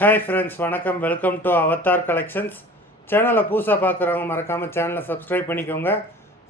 Hi friends, வணக்கம். Welcome to Avatar collections. சேனலை புதுசாக பார்க்குறவங்க மறக்காமல் சேனலை சப்ஸ்கிரைப் பண்ணிக்கோங்க.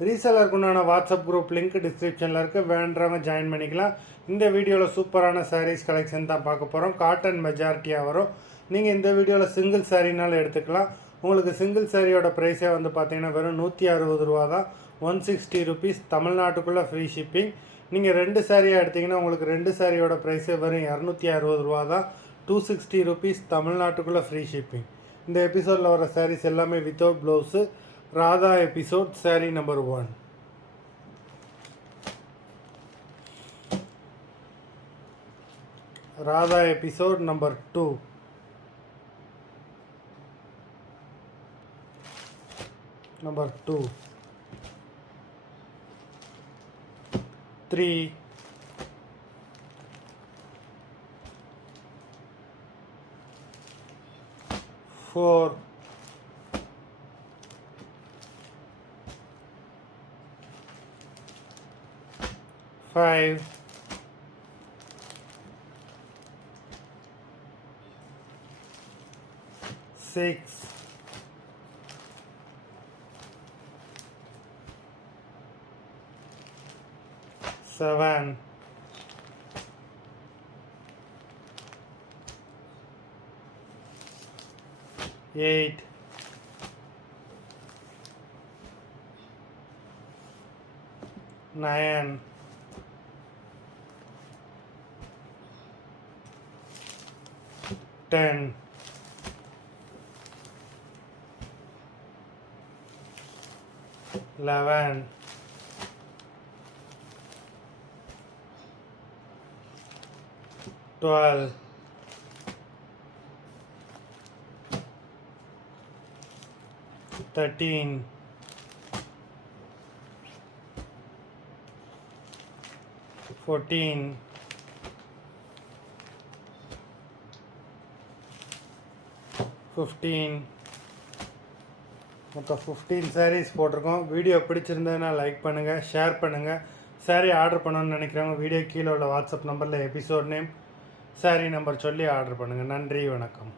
ரீசெலருக்கு உண்டான வாட்ஸ்அப் குரூப் லிங்க் டிஸ்கிரிப்ஷனில் இருக்குது, வேண்டுறவங்க ஜாயின் பண்ணிக்கலாம். இந்த வீடியோவில் சூப்பரான சாரீஸ் கலெக்ஷன் தான் பார்க்க போகிறோம். காட்டன் மெஜாரிட்டியாக வரும். நீங்கள் இந்த வீடியோவில் சிங்கிள் சாரீனாலும் எடுத்துக்கலாம். உங்களுக்கு சிங்கிள் சாரியோட ப்ரைஸே வந்து பார்த்தீங்கன்னா வெறும் 160 ரூபா தான். 160 ருபீஸ். தமிழ்நாட்டுக்குள்ளே ஃப்ரீ ஷிப்பிங். நீங்கள் 2 சாரியாக எடுத்திங்கன்னா உங்களுக்கு 2 சாரியோட ப்ரைஸே வெறும் 260 ரூபா தான். 260 ருபீஸ். தமிழ்நாட்டுக்குள்ளே ஃப்ரீ ஷிப்பிங். இந்த எபிசோடில் வர சாரீஸ் எல்லாமே without blouse. Radha episode sari number 1. Radha episode number 2. Number 2, 3, 4, 5, 6, 7, 8, 9, 10, 11, 12, 13, 14, 15. மொத்தம் 15 சாரீஸ் போட்டிருக்கோம். வீடியோ பிடிச்சிருந்ததுன்னா லைக் பண்ணுங்கள், ஷேர் பண்ணுங்கள். சாரீ ஆர்டர் பண்ணணும்னு நினைக்கிறவங்க வீடியோ கீழே உள்ள வாட்ஸ்அப் நம்பரில் எபிசோட் நேம், சாரீ நம்பர் சொல்லி ஆர்டர் பண்ணுங்கள். நன்றி, வணக்கம்.